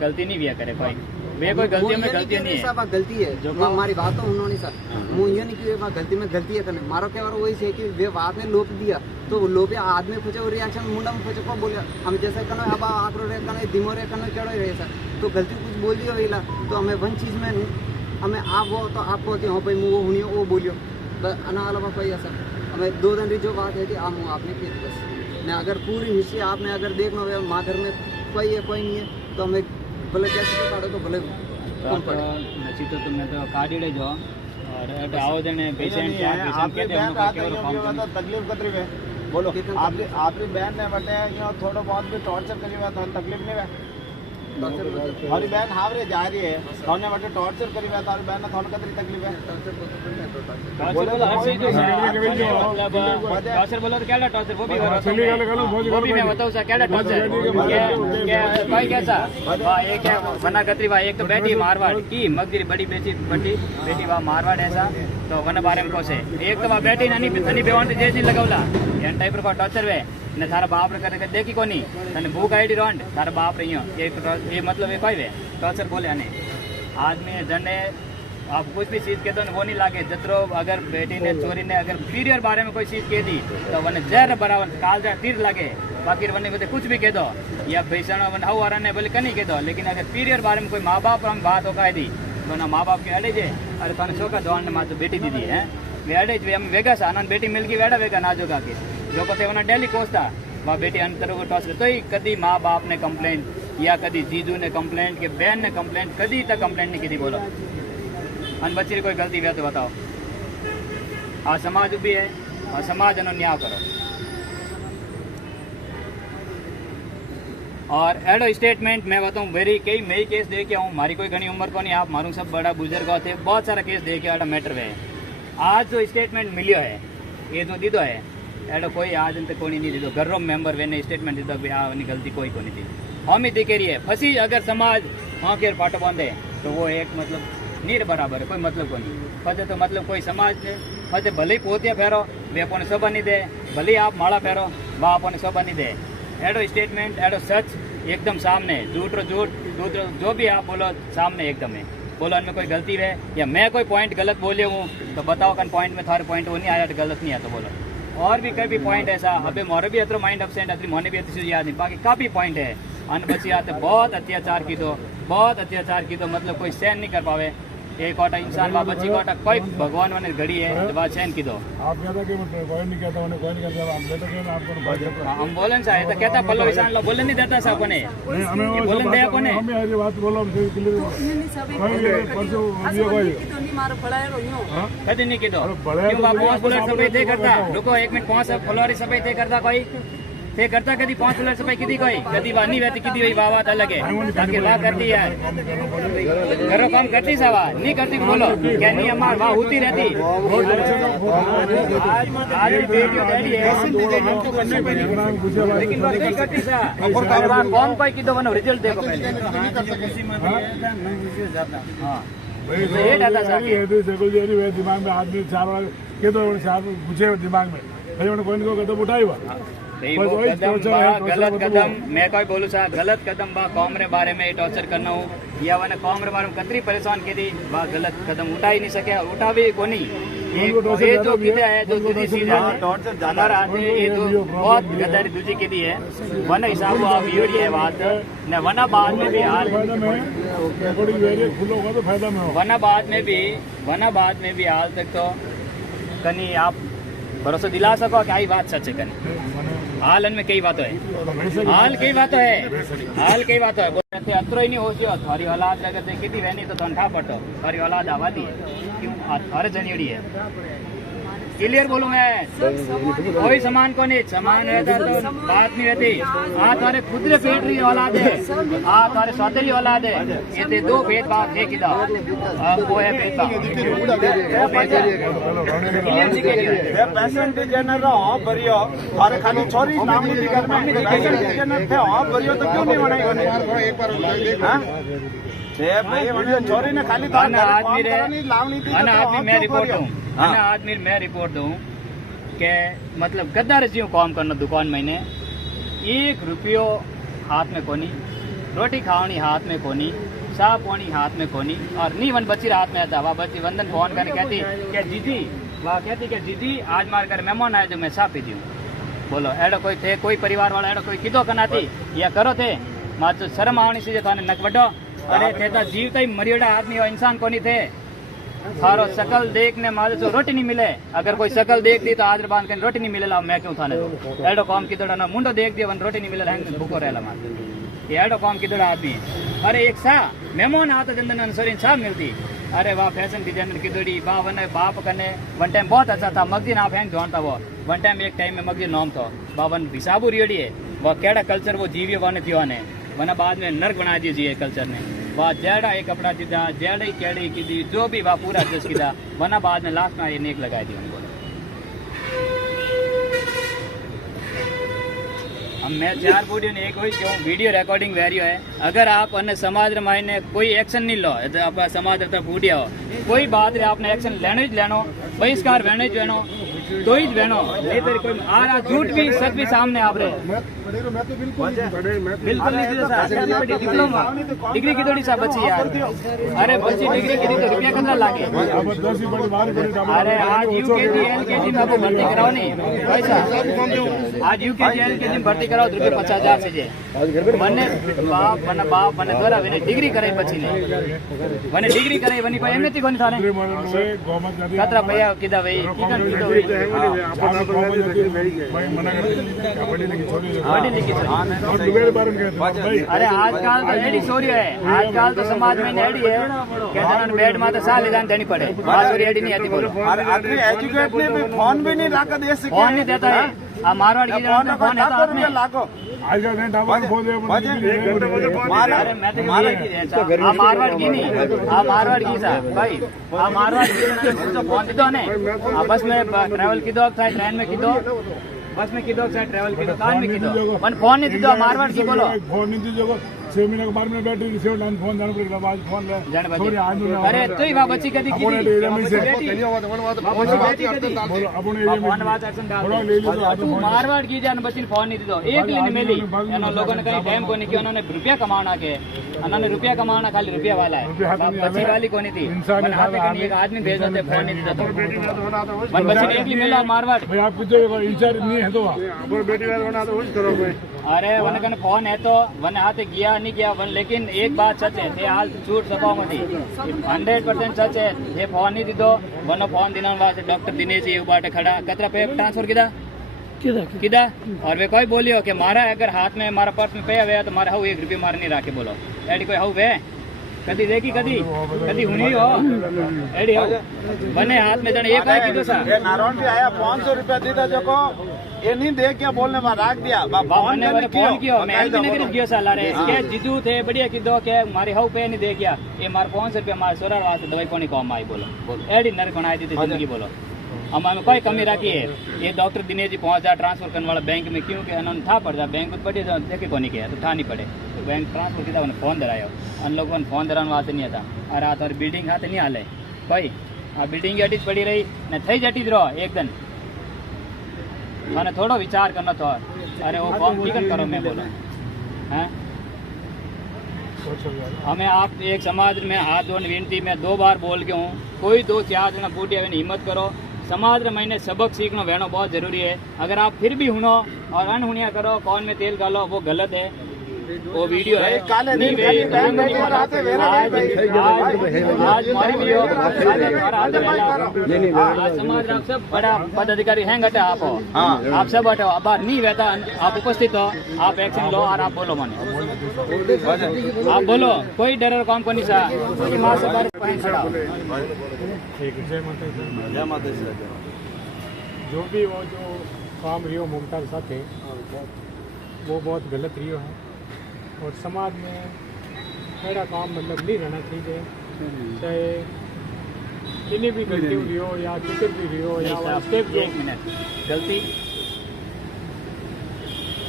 गलती नहीं भी करे कोई वे कोई गलती में गलती नहीं है सब गलती है जो हमारी बात तो उन्होंने सर मुँह ये नहीं कि गलती में गलती है करने मारो क्या वही से कि वे बात ने लोप दिया तो लोप आदमी खुचे और रिएक्शन मुंडा में खुचे को बोलिया हम जैसे कनो अब आकरो रे कनो दिमो रे कनो केड़ो रहे सर तो गलती कुछ बोल दियो वेला तो हमें वन चीज में हमें आप वो तो आपको होती हो भाई मुँह वो हुनियो वो बोलियो बस अना अलावा कोई ऐसा हमें 2 दिन की जो बात है कि आप मुँह आपने की बस न अगर पूरी हिस्ट्री आपने अगर देखना हो माँ घर में कोई है कोई नहीं है तो हमें भले कैसे तो काटो तो भले कम पड़े नची तो तुमने तो काटी ले जाओ और आओ जने पेशेंट तकलीफ कतरी है बोलो आपकी बहन ने बटे थोड़ा बहुत भी टॉर्चर करी हुआ तो तकलीफ नहीं है हमारी बहन हावरे जा रही है तो हमने बटे टॉर्चर करी हुआ तो हमारी बहन ने थोड़ा कतरी तकलीफ है टॉर्चर बोलो तो क्या टॉर्चर वो भी मैं बताऊँ सर क्या टॉर्चर भाई कैसा एक क्या वना कतरी भाई एक तो बेटी मारवाड़ की मगदी बड़ी बेटी वहाँ मारवाड़ ऐसा तो वन बारे में कोसे एक तो वहाँ बेटी नानी बेवान जैसी लगवला एन टाइप का टॉर्चर वे ने थारा बाप रे करे देखी कोनी तने भूख आईडी रोंड थारा बाप रे ये मतलब ये कोई वे टॉर्चर बोले आने आदमी जने आप कुछ भी चीज कहते हो वो नहीं लागे जतरो अगर बेटी ने चोरी ने अगर पीरियड बारे में कोई चीज कह दी तो वन जहर बराबर काल जा तीर लागे बाकी वन कुछ भी कह दो या भैसा वन हाउ आ ने बोले कहीं कह दो लेकिन अगर पीरियड बारे में कोई माँ बाप हम बात हो दी वरना माँ बाप के अड़े जे अरे तने छोका दौड़ ने माँ बेटी दीदी है वे अड़े हम वेगा सा अनन बेटी मिल गई वेड़ा वेगा ना जोगा के जो पते वना डेली कोसता वहाँ बेटी अंतर को टॉस तो ही कभी माँ बाप ने कंप्लेंट या कभी जीजू ने कंप्लेंट के बहन ने कंप्लेंट कभी तक कंप्लेंट नहीं की बोलो अन बच्ची कोई गलती है तो बताओ आ समाज भी है और समाज अनु न्याय करो और एडो स्टेटमेंट मैं बताऊँ मेरी कई मई केस दे के आऊँ मारी कोई घनी उम्र को नहीं आप मारू सब बड़ा बुजुर्ग थे बहुत सारा केस दे के मैटर में आज जो स्टेटमेंट मिलियो है ये जो दीदो है एडो कोई आज अंत कोई नहीं दीदो घर मेंबर वे स्टेटमेंट दीदो भी आनी गलती कोई को नहीं थी हम ही दिखे रही है फंसी अगर समाज हाँ के पाटो बांधे तो वो एक मतलब नीर बराबर है कोई मतलब को नहीं फंसे तो मतलब कोई समाज ने फंसे भले ही पोतिया फेरो वे अपने शोभा नहीं दे भले आप माड़ा फेरो वह अपने शोभा नहीं दे एडो स्टेटमेंट एडो सच एकदम सामने झूठ जो भी आप बोलो सामने एकदम है बोलो उनमें कोई गलती है या मैं कोई पॉइंट गलत बोले हूँ तो बताओ कन पॉइंट में थारे पॉइंट वो नहीं आया तो गलत नहीं आया तो बोलो और भी कई भी पॉइंट ऐसा अबे मोरे भी अतरो माइंड अपसेंट अतरी मोने भी अति याद नहीं बाकी काफ़ी पॉइंट है अन बची आते बहुत अत्याचार की तो मतलब कोई सहन नहीं कर पावे एक कोटा इंसान बा बच्ची कोटा कोई भगवान ने घड़ी है तो बात सहन की दो आप कहता कि कोई नहीं कहता उन्हें कोई नहीं कहता हम लेते कि आपको हम बोलन सा है तो कहता पल्लो इंसान लो बोलन नहीं देता सा अपने बोलन दे अपने हम ये बात बोलो हम क्लियर परसों ये कोई कदी नहीं की दो क्यों बा 5 फॉलोअर सफाई थे करता रुको 1 मिनट 5 फॉलोअर सफाई थे करता कोई थे करता कदी 5 फॉलोअर सफाई की कोई कदी वाह नहीं रहती की वाह बात अलग है ताकि वाह करती यार घरों काम करती सवा नहीं करती बोलो क्या नहीं हमार वाह होती रहती आज बेटियों डैडी है लेकिन बात नहीं करती सा कौन कोई की दो बनो रिजल्ट देखो पहले दिमाग में आदमी 4 के तो साहब पूछे दिमाग में भाई उन्होंने कोई को कदम उठाई हुआ नहीं, वो कदम बा गलत कदम मैं कोई बोलू सा गलत कदम बा कौम रे बारे में टॉर्चर करना हो या वने कौम रे बारे में कतरी परेशान की थी बा गलत कदम उठा ही नहीं सके उठा भी कोनी ये जो किते है जो दूसरी चीज है टॉर्चर हमारा आदमी ये तो बहुत गद्दारी दूसरी की दी है वन हिसाब आप यूरी है बात ने वना बाद में भी हाल वना बाद में भी हाल तक तो कनी आप भरोसा दिला सको कि आई बात सच है कनी हाल में कई बातों है हाल कई बातों है बोलते अतरो ही नहीं हो जो थारी औलाद लगते कितनी रहनी तो ठा पड़ो थारी औलाद आबादी है क्यों हर जनियड़ी है क्लियर बोलूं मैं कोई समान को नहीं समान रहता तो बात नहीं रहती थारे खुद रे पेट रही औलाद है थारे सौतेली औलाद है ये ते दो भेदभाव थे किदा वो है भेदभाव पेशेंट जनर भरियो थारे खाली छोरी नाम नहीं कर में पेशेंट जनर थे भरियो तो क्यों नहीं बनाई एक बार हां छोरी ने खाली आदमी मैं रिपोर्ट दूं के मतलब गद्दार जी काम करना दुकान मैंने 1 रुपयो हाथ में कोनी रोटी खावनी हाथ में कोनी चाह पानी हाथ में कोनी और नी वन बच्ची हाथ में आता वह बच्ची वंदन फोन करके कहती क्या जीजी वह कहती कि जीजी आज मार कर मेहमान आए जो मैं चाह पी दी बोलो एडो कोई थे कोई परिवार वाला एडो कोई किदो कनाती या करो थे मां तो शर्म आवनी सी थाने नक वडो अरे थे तो जीवता ही मरियोड़ा आदमी और इंसान कोनी थे थारो शकल देखने मारे जो रोटी नहीं मिले अगर कोई शकल देख दी तो आदर बांध कर रोटी नहीं मिलेला मैं क्यों थाने दो एडो काम की ना मुंडो देख दिया वन रोटी नहीं मिले भूखो रहला मार ये एडो काम की आदमी अरे एक सा मेहमान आता जंदन सोरी सा मिलती अरे वाह फैशन डिजाइनर की दौड़ी वाह वन बाप कने वन टाइम बहुत अच्छा था मगजी ना फेंक जोनता वो वन टाइम एक टाइम में मगजी नॉम तो बावन हिसाबू रियोड़ी है वह केड़ा कल्चर वो जीवियो वन थियो ने वना बाद में नर्क बना दीजिए कल्चर ने वह जेड़ा एक कपड़ा दीदा जेड़ा ही केड़ी की दी जो भी वह पूरा एडजस्ट किया वना बाद में लास्ट में ये नेक लगाई दी उनको हम मैं 4 वीडियो ने एक हुई क्यों वीडियो रिकॉर्डिंग वेरियो है अगर आप अन्य समाज रे मायने कोई एक्शन नहीं लो आप समाज रे वीडियो हो कोई बात रे आपने एक्शन लेनो ही लेनो बहिष्कार वेनो ही वेनो तो ही वेनो नहीं तो कोई आ झूठ भी सच भी सामने आप रहे बिल्कुल नहीं डिप्लोमा डिग्री की थोड़ी सा बच्ची यार अरे बच्ची डिग्री की तो रुपया कितना लागे अरे आज यूकेजी एलकेजी में आपको भर्ती कराओ नहीं पैसा आज यूकेजी एलकेजी में भर्ती कराओ तो रुपये 50,000 से जे बने बाप बने द्वारा मैंने डिग्री कराई बच्ची ने मैंने डिग्री कराई बनी कोई एमएती कोनी थाने कतरा भैया किदा भाई अरे आजकल तो एडी सोरी है आजकल तो समाज में एडी है कहते बेड में तो साल जान देनी पड़े सोरी एडी नहीं आती बोलो एजुकेट ने भी फोन भी नहीं रखा दे सके फोन नहीं देता है मारवाड़ की फोन है तो आपने लागो मारवाड़ की नहीं मारवाड़ की सा भाई मारवाड़ की तो फोन दो ने बस में ट्रैवल की दो ट्रेन में की दो बस में की दो ट्रैवल की दो कार में की दो फोन नहीं दो मारवाड़ की बोलो फोन नहीं दीजिए 6 महीने के बाद में बैटरी सेव लाइन फोन जाने पड़ेगा आज फोन ले अरे तो ही बच्ची कदी की मारवाड़ की जान बच्ची फोन नहीं दो एक लेने मिली लोगों ने कहीं टाइम को नहीं किया उन्होंने रुपया कमाना के उन्होंने रुपया कमाना खाली रुपया वाला है बच्ची वाली को नहीं थी एक आदमी भेज देते फोन नहीं देता बच्ची ने एक मिला मारवाड़ आप इंचार्ज नहीं है तो अरे वन कन फोन है तो वन हाथ गया नहीं गया वन लेकिन एक बात सच है थे हाल झूठ सपा मती 100% सच है ये फोन नहीं दीदो वन फोन दिना वास्ते डॉक्टर दिनेश ये बाटे खड़ा कतरा पे ट्रांसफर किदा और वे कोई बोलियो कि मारा अगर हाथ में मारा पर्स में पे हुआ तो मारा हूँ 1 रुपये मार नहीं राखे बोलो एडी कोई हूँ वे कदी देखी कदी हुनी हो एडी हो बने हाथ में जने एक की दो सा नारायण भी आया 500 रुपया दीदा जो को ये नहीं देख क्या बोलने में राख दिया फोन कियो मैं भी नहीं कियो साला रे के जीजू थे बढ़िया की दो के मारी हाउ पे नहीं दे गया ये मार 500 रुपया मार सोरा वास्ते दवाई कोनी कम आई बोलो एडी नर बनाई दी थी जिंदगी बोलो हमें कोई कमी रखी है ये डॉक्टर दिनेश जी 5000 ट्रांसफर करने वाला बैंक में क्यों के उन्होंने था पड़ जा बैंक में बढ़िया देखे को नहीं किया तो था नहीं पड़े तो बैंक ट्रांसफर किया फोन दरायो उन लोगों ने फोन दराने वास्ते नहीं आता और रात और बिल्डिंग हाथ नहीं हाले कोई આ બિલ્ડિંગ એટી જ પડી રહી ને થઈ જતી જ રહો એકદમ મને થોડો વિચાર करना था अरे वो कौन ठीक करो मैं बोला हैं हमें आप एक समाज में हाथ जोड़ने विनती मैं 2 बार बोल के हूँ कोई 2-4 जना बूढ़ी आवे हिम्मत करो समाज में मैंने सबक सीखना बहनो बहुत जरूरी है अगर आप फिर भी हुनो और अनहुनिया करो कौन में तेल डालो वो गलत है वो वीडियो है नहीं आज समाज आप सब बड़ा पदाधिकारी हैं घटे आप सब हटो अब नहीं रहता आप उपस्थित हो आप एक्शन लो और आप बोलो माने आप बोलो कोई डर काम को नहीं सा जो भी वो जो काम रियो मुमताज साथ वो बहुत गलत रियो है और समाज में मेरा काम मतलब नहीं रहना चाहिए चाहे कितनी भी गलती हुई हो या टिकट भी हुई हो या स्टेप जो एक मिनट गलती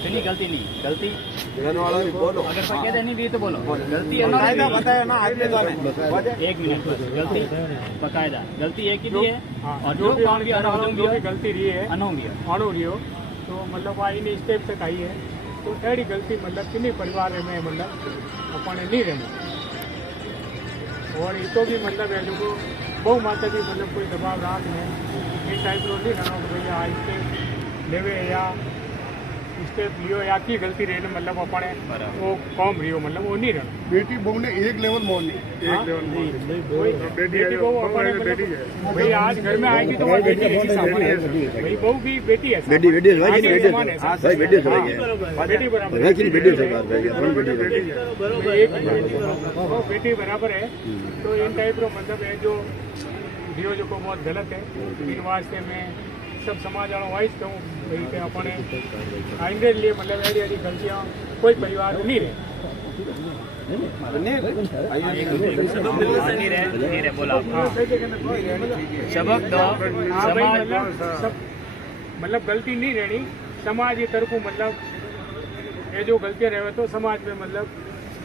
नहीं गलती नहीं गलती बोलो अगर कोई कहते नहीं भी तो बोलो गलती है ना बताया ना आज एक मिनट बस गलती बकायदा गलती एक ही है और जो भी काम भी गलती रही है अनु भी अणु रियो तो मतलब आई इन स्टेप तक आई है तो अड़ी गलती मतलब किन्हीं परिवार में मतलब अपने नहीं रहने और ये तो भी मतलब है जो बहु माता भी मतलब कोई दबाव रात में ये टाइप रो नहीं रहना भैया आज स्टेप लेवे या स्टेप लियो या की गलती रहने मतलब अपने वो कम रियो मतलब वो नहीं रहना बेटी बहू ने एक लेवल मोड़नी बेटी बहू अपने भाई आज घर में आएगी तो वो बेटी ऐसी सामने है भाई बहू की बेटी है बेटी बेटी बेटी बराबर है तो इन टाइप रो मतलब है जो रियो जो को बहुत गलत है इन वास्ते में सब समाज वालों वाइज कहूँ भाई कि अपने आइंदे लिए मतलब ऐसी ऐसी गलतियाँ कोई परिवार नहीं रहे सबक दो मतलब गलती नहीं रहनी समाज की तरफ मतलब ये जो गलतियाँ रहे तो समाज में मतलब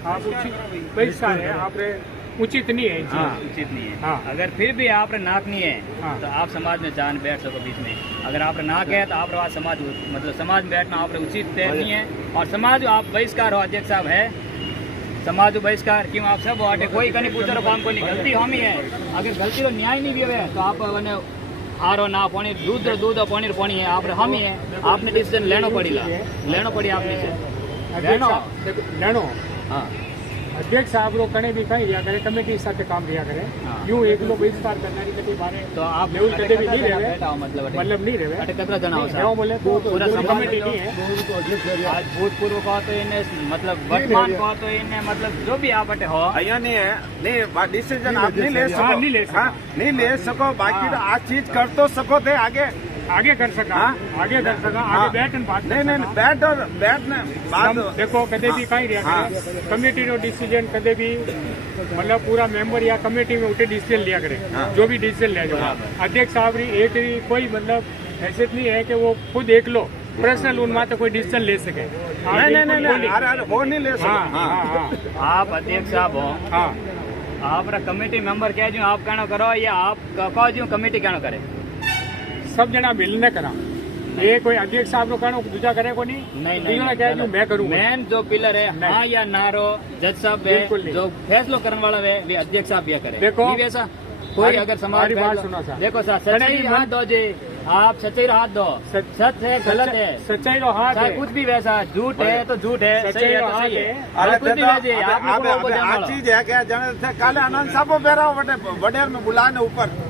आप उचित पैसा है आप उचित नहीं है उचित नहीं है हाँ। अगर फिर भी आप नाक नहीं है हाँ। तो आप समाज में जान बैठ सको बीच में अगर आप नाक है तो आप समाज मतलब समाज में बैठना आप उचित नहीं है और समाज आप बहिष्कार हो अध्यक्ष साहब है समाज बहिष्कार क्यों आप सब बाटे कोई कहीं पूछो काम को नहीं गलती हम ही है अगर गलती तो न्याय नहीं भी है तो आप हारो ना पानी दूध पानी पानी है आप हम ही है आपने डिसीजन लेना पड़ी आपने लेनो हाँ अध्यक्ष साहब लोग कने भी कहीं रिया करे कमेटी साथ काम रिया करे यूं एक लोग बहिष्कार करना कभी बारे तो आप लेवल कभी भी नहीं रहे मतलब नहीं रहे अटे कतरा जना हो क्यों बोले तो पूरा कमेटी नहीं है आज भूतपूर्व को तो इन्हें मतलब वर्तमान को तो इन्हें मतलब जो भी आप अटे हो अया नहीं है नहीं डिसीजन आप नहीं ले सको नहीं ले सको बाकी तो आज चीज कर तो सको थे आगे कर सका आगे बैठ बात नहीं बैठ और बैठ ने बात देखो कदे भी कहीं रहा कमेटी नो डिसीजन कदे भी मतलब पूरा मेंबर या कमेटी में उठे डिसीजन लिया करे जो भी डिसीजन लिया जाए अध्यक्ष साहब एक कोई मतलब हैसियत नहीं है कि वो खुद एक लो पर्सनल उन मात्र कोई डिसीजन ले सके नहीं वो नहीं ले सके आप अध्यक्ष साहब हो आप कमेटी मेंबर कह जो आप कहना करो या आप कहो जो कमेटी कहना करे सब जना मिलने करा ये कोई अध्यक्ष साहब नो कहना दूजा करे को नहीं क्या मैं करूँ मेन जो पिलर है हाँ या नारो जज साहब है जो फैसलो करने वाला है वे अध्यक्ष साहब भी करे देखो वैसा कोई अगर समाज बात सुना सा देखो सर सच्चाई हाथ दो जी आप सच्चाई हाथ दो सच है गलत है सच्चाई रो हाथ है कुछ भी वैसा झूठ है तो झूठ है सही है तो सही है कुछ भी वैसे आप चीज है क्या काले आनंद साहब बेरा वडेर में बुलाने ऊपर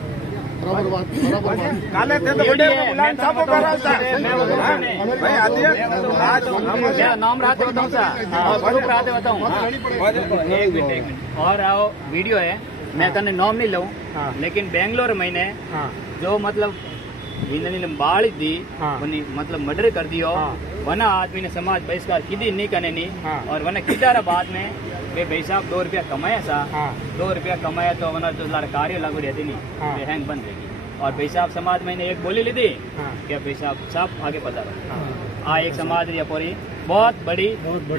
काले थे तो बड़े बुलान साहब को करा था भाई अध्यक्ष आज क्या नाम रहते बताऊं सर स्वरूप रहते बताऊं एक मिनट और आओ वीडियो है मैं कने नाम नहीं लूं लेकिन बेंगलोर महीने जो मतलब इन्होंने बाढ़ दी मतलब मर्डर कर दियो वना आदमी ने समाज बहिष्कार किदी नहीं करने नहीं और वना किदारा बाद में वे भाई साहब 2 रुपया कमाया सा 2 रुपया कमाया तो वना जो कार्य लागू रहती नहीं वे हैंग बंद रहेगी और भाई साहब समाज में एक बोली ली थी क्या भाई साहब आगे पता रहा एक समाज या पूरी बहुत बड़ी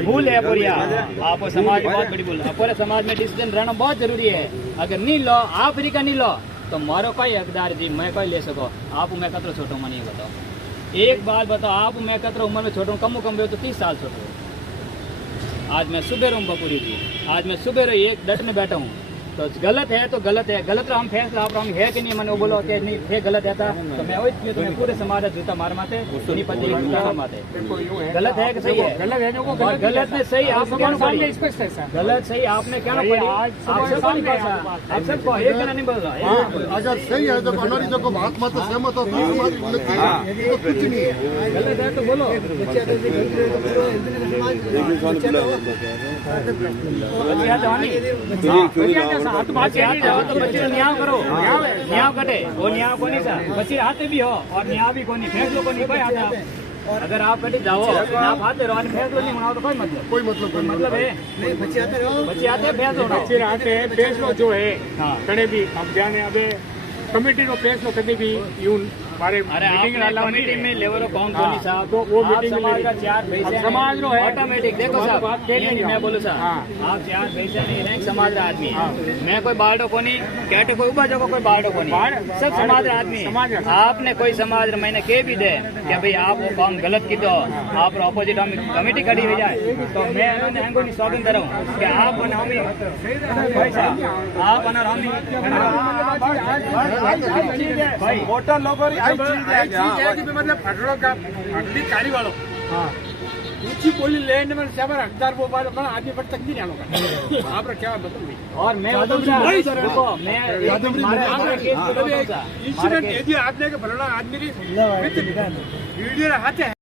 भूल है पूरी आप समाज बहुत बड़ी भूल पूरे समाज में डिसीजन रहना बहुत जरूरी है अगर नहीं लो आप फ्री का नहीं लो तो मारो कोई हकदार जी मैं कोई ले सको आप मैं कतरो छोटो मन ये बताओ एक बात बताओ आप मैं कतरो उम्र में छोटो कम भी हो तो 30 साल छोटो आज मैं सुबह रहूँ बपूरी जी आज मैं सुबह रही एक डट में बैठा हूँ तो गलत है तो गलत है गलत हम फैसला आप हम है कि नहीं मैंने वो बोलो कि नहीं थे गलत है था तो मैं वही तो मैं पूरे समाज जूता मार माते नहीं पति जूता मारते गलत है कि सही है गलत है जो गलत में सही आप गलत सही आपने क्या पड़ी आप सबको एक जना नहीं बोल रहा अगर सही है तो हमारी जो बात मत सहमत हो तो कुछ नहीं है गलत है तो बोलो बच्चे न्याय करो न्याय कटे वो न्याय को नहीं था बच्चे आते भी हो और न्याय भी को नहीं फैसलो को नहीं कोई आता अगर आप कटे जाओ आप आते रहो फैसलो नहीं मनाओ तो कोई मतलब है नहीं बच्चे आते रहो बच्चे आते फैसलो बच्चे आते हैं फैसलो जो है कड़े भी हम जाने अबे कमेटी नो फैसलो कभी भी यूं हमारे मीटिंग में लेवल कौन कोनी साहब तो वो मीटिंग समाज का चार पैसे समाज नो है ऑटोमेटिक देखो साहब मैं बोलूं साहब आप चार पैसे नहीं है समाज रा आदमी मैं कोई बाड़ो कोनी कैटे कोई उबा जगह कोई बाड़ो कोनी सब समाज रा आदमी आपने कोई समाज रा मैंने के भी दे कि भाई आप वो काम गलत की तो आप ऑपोजिट हम कमेटी खड़ी हो जाए तो मैं इनको नहीं सौगन दे रहा हूँ कि आप बना आप बना भाई वोटर लोगों मतलब फटड़ों का फटली कारी वालों ऊंची बोली लैंड में सेवर हकदार वो बार मैं आदमी पर तक नहीं आऊंगा आप क्या बताऊंगी और मैं देखो मैं इंसिडेंट यदि आपने के फलाना आदमी की वीडियो हाथ है